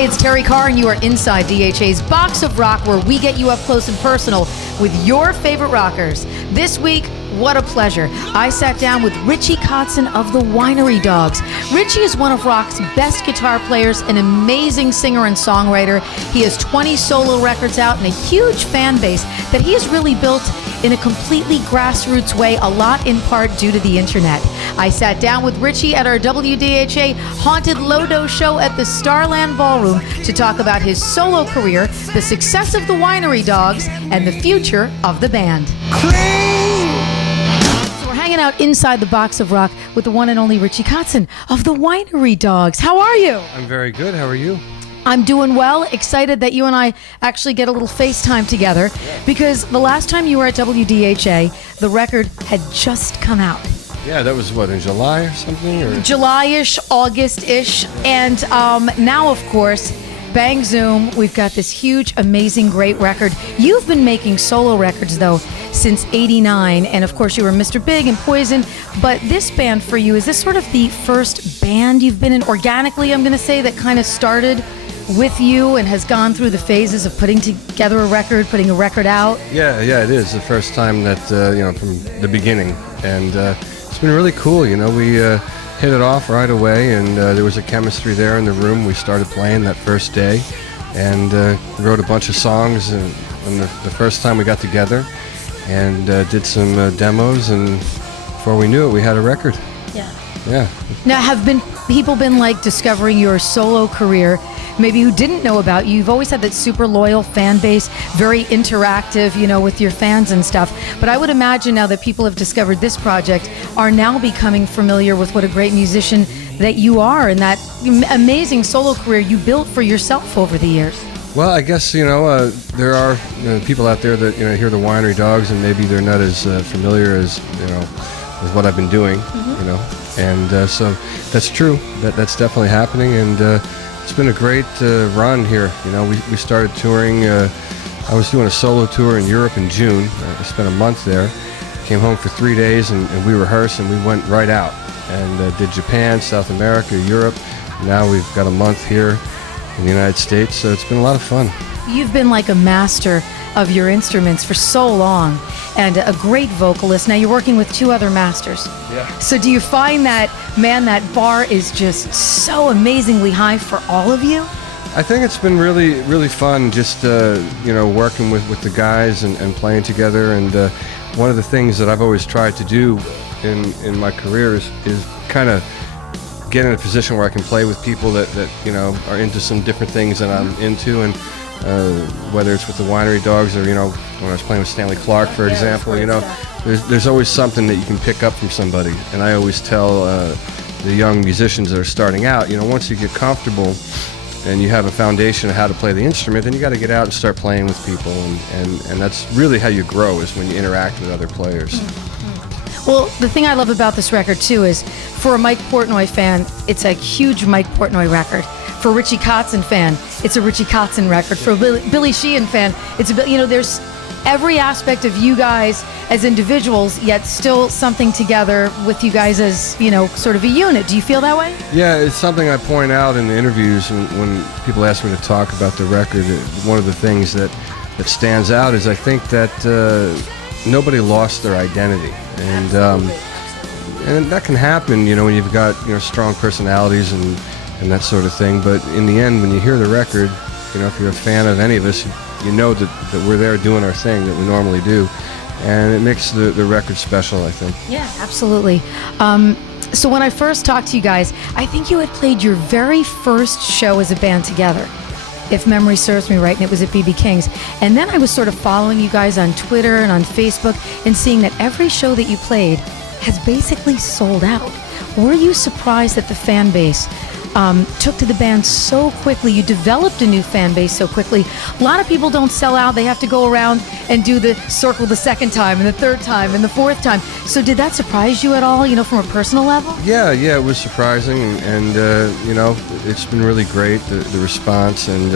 Hi, it's Terrie Carr, and you are inside DHA's Box of Rock, where we get you up close and personal with your favorite rockers. This week, what a pleasure. I sat down with Richie Kotzen of the Winery Dogs. Richie is one of rock's best guitar players, an amazing singer and songwriter. He has 20 solo records out and a huge fan base that he has really built in a completely grassroots way, a lot in part due to the internet. I sat down with Richie at our WDHA Haunted Lodo show at the Starland Ballroom to talk about his solo career, the success of the Winery Dogs, and the future of the band. So we're hanging out inside the Box of Rock with the one and only Richie Kotzen of the Winery Dogs. How are you? I'm very good. How are you? I'm doing well. Excited that you and I actually get a little FaceTime together, because the last time you were at WDHA, the record had just come out. Yeah, that was what, in July or something? Or? July-ish, August-ish. And now, of course, bang zoom, we've got this huge, amazing, great record. You've been making solo records, though, since '89. And, of course, you were Mr. Big and Poison. But this band for you, is this sort of the first band you've been in organically, I'm going to say, that kind of started with you and has gone through the phases of putting together a record, putting a record out? Yeah, it is. The first time that, from the beginning. And it's been really cool. We hit it off right away, and there was a chemistry there in the room. We started playing that first day and wrote a bunch of songs and the first time we got together, and did some demos, and before we knew it, we had a record. Yeah. Now, have people been like discovering your solo career, maybe who didn't know about you? You've always had that super loyal fan base, very interactive, with your fans and stuff. But I would imagine now that people have discovered this project, are now becoming familiar with what a great musician that you are, and that amazing solo career you built for yourself over the years. Well, I guess, there are people out there that, hear the Winery Dogs, and maybe they're not as familiar as what I've been doing, and so that's true. That's definitely happening, and it's been a great run here. We started touring. I was doing a solo tour in Europe in June. I spent a month there, came home for 3 days, and we rehearsed, and we went right out and did Japan, South America, Europe. Now we've got a month here in the United States, so it's been a lot of fun. You've been like a master of your instruments for so long, and a great vocalist. Now you're working with two other masters. Yeah. So do you find that, that bar is just so amazingly high for all of you? I think it's been really, really fun just, working with the guys and playing together. And one of the things that I've always tried to do in my career is kind of get in a position where I can play with people that are into some different things than I'm into. And whether it's with the Winery Dogs or, when I was playing with Stanley Clarke, for example, there's always something that you can pick up from somebody. And I always tell the young musicians that are starting out, once you get comfortable and you have a foundation of how to play the instrument, then you got to get out and start playing with people. And that's really how you grow, is when you interact with other players. Well, the thing I love about this record, too, is for a Mike Portnoy fan, it's a huge Mike Portnoy record. For a Richie Kotzen fan, it's a Richie Kotzen record. For a Billy Sheehan fan, it's there's every aspect of you guys as individuals, yet still something together with you guys as, sort of a unit. Do you feel that way? Yeah, it's something I point out in the interviews when people ask me to talk about the record. One of the things that stands out is I think that nobody lost their identity. And that can happen, when you've got, strong personalities and that sort of thing. But in the end, when you hear the record, if you're a fan of any of us, you know that we're there doing our thing that we normally do. And it makes the record special, I think. Yeah, absolutely. So when I first talked to you guys, I think you had played your very first show as a band together, if memory serves me right, and it was at BB King's. And then I was sort of following you guys on Twitter and on Facebook and seeing that every show that you played has basically sold out. Were you surprised that the fan base took to the band so quickly? You developed a new fan base so quickly. A lot of people don't sell out. They have to go around and do the circle the second time and the third time and the fourth time. So did that surprise you at all, from a personal level? Yeah, it was surprising, and it's been really great, the response, and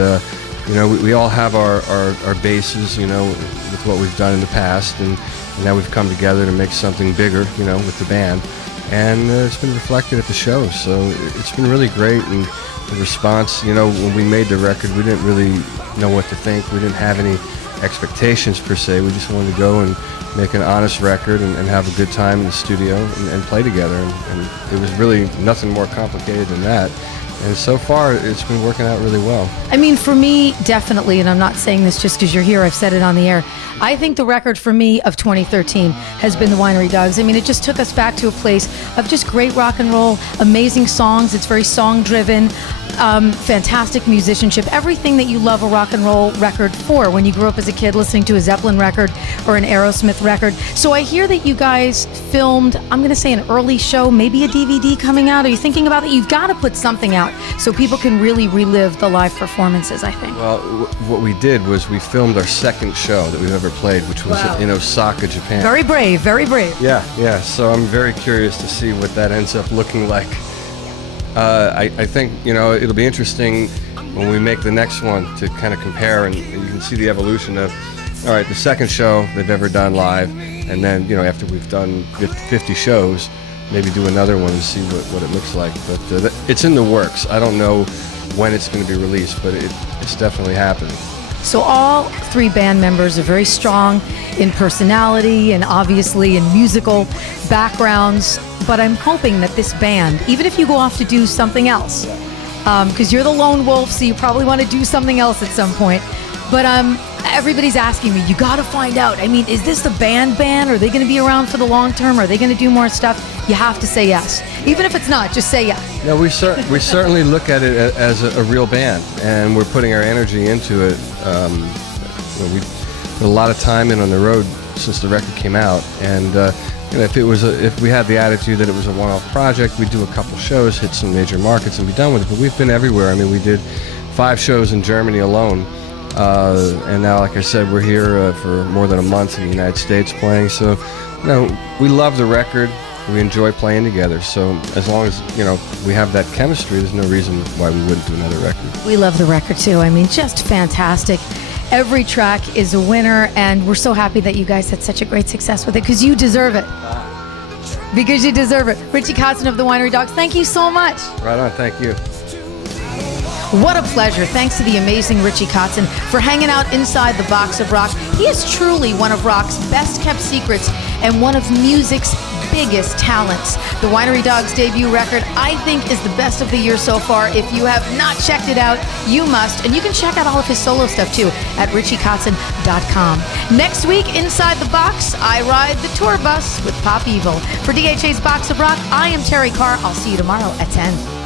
we all have our bases, with what we've done in the past, and now we've come together to make something bigger, with the band. and it's been reflected at the shows. So it's been really great, and the response, when we made the record, we didn't really know what to think. We didn't have any expectations per se. We just wanted to go and make an honest record and have a good time in the studio and play together. And it was really nothing more complicated than that. And so far, it's been working out really well. I mean, for me, definitely, and I'm not saying this just because you're here, I've said it on the air, I think the record for me of 2013 has been the Winery Dogs. I mean, it just took us back to a place of just great rock and roll, amazing songs. It's very song-driven, fantastic musicianship, everything that you love a rock and roll record for when you grew up as a kid listening to a Zeppelin record or an Aerosmith record. So I hear that you guys filmed, I'm going to say an early show, maybe a DVD coming out. Are you thinking about that? You've got to put something out so people can really relive the live performances, I think. Well, what we did was we filmed our second show that we've ever played, which was in Osaka, Japan. Very brave, very brave. Yeah. So I'm very curious to see what that ends up looking like. I think, it'll be interesting when we make the next one to kind of compare, and you can see the evolution of, all right, the second show they've ever done live, and then, after we've done 50 shows, maybe do another one and see what it looks like. But it's in the works. I don't know when it's going to be released, but it's definitely happening. So all three band members are very strong in personality and obviously in musical backgrounds, but I'm hoping that this band, even if you go off to do something else, because you're the lone wolf, so you probably want to do something else at some point, but everybody's asking me, you got to find out. I mean, is this the band? Are they going to be around for the long term? Are they going to do more stuff? You have to say yes. Even if it's not, just say yes. No, we certainly look at it as a real band, and we're putting our energy into it. We put a lot of time in on the road since the record came out, and if we had the attitude that it was a one-off project, we'd do a couple shows, hit some major markets, and be done with it. But we've been everywhere. I mean, we did 5 shows in Germany alone. And now, like I said, we're here for more than a month in the United States playing. So, we love the record. We enjoy playing together. So as long as, we have that chemistry, there's no reason why we wouldn't do another record. We love the record too. I mean, just fantastic. Every track is a winner, and we're so happy that you guys had such a great success with it, because you deserve it. Because you deserve it. Richie Kotzen of the Winery Dogs, thank you so much. Right on, thank you. What a pleasure. Thanks to the amazing Richie Kotzen for hanging out inside the box of rock. He is truly one of rock's best kept secrets and one of music's biggest talents. The Winery Dogs debut record, I think, is the best of the year so far. If you have not checked it out, you must. And you can check out all of his solo stuff too at richiekotzen.com. Next week, Inside the Box, I ride the tour bus with Pop Evil. For DHA's Box of Rock, I am Terrie Carr. I'll see you tomorrow at 10.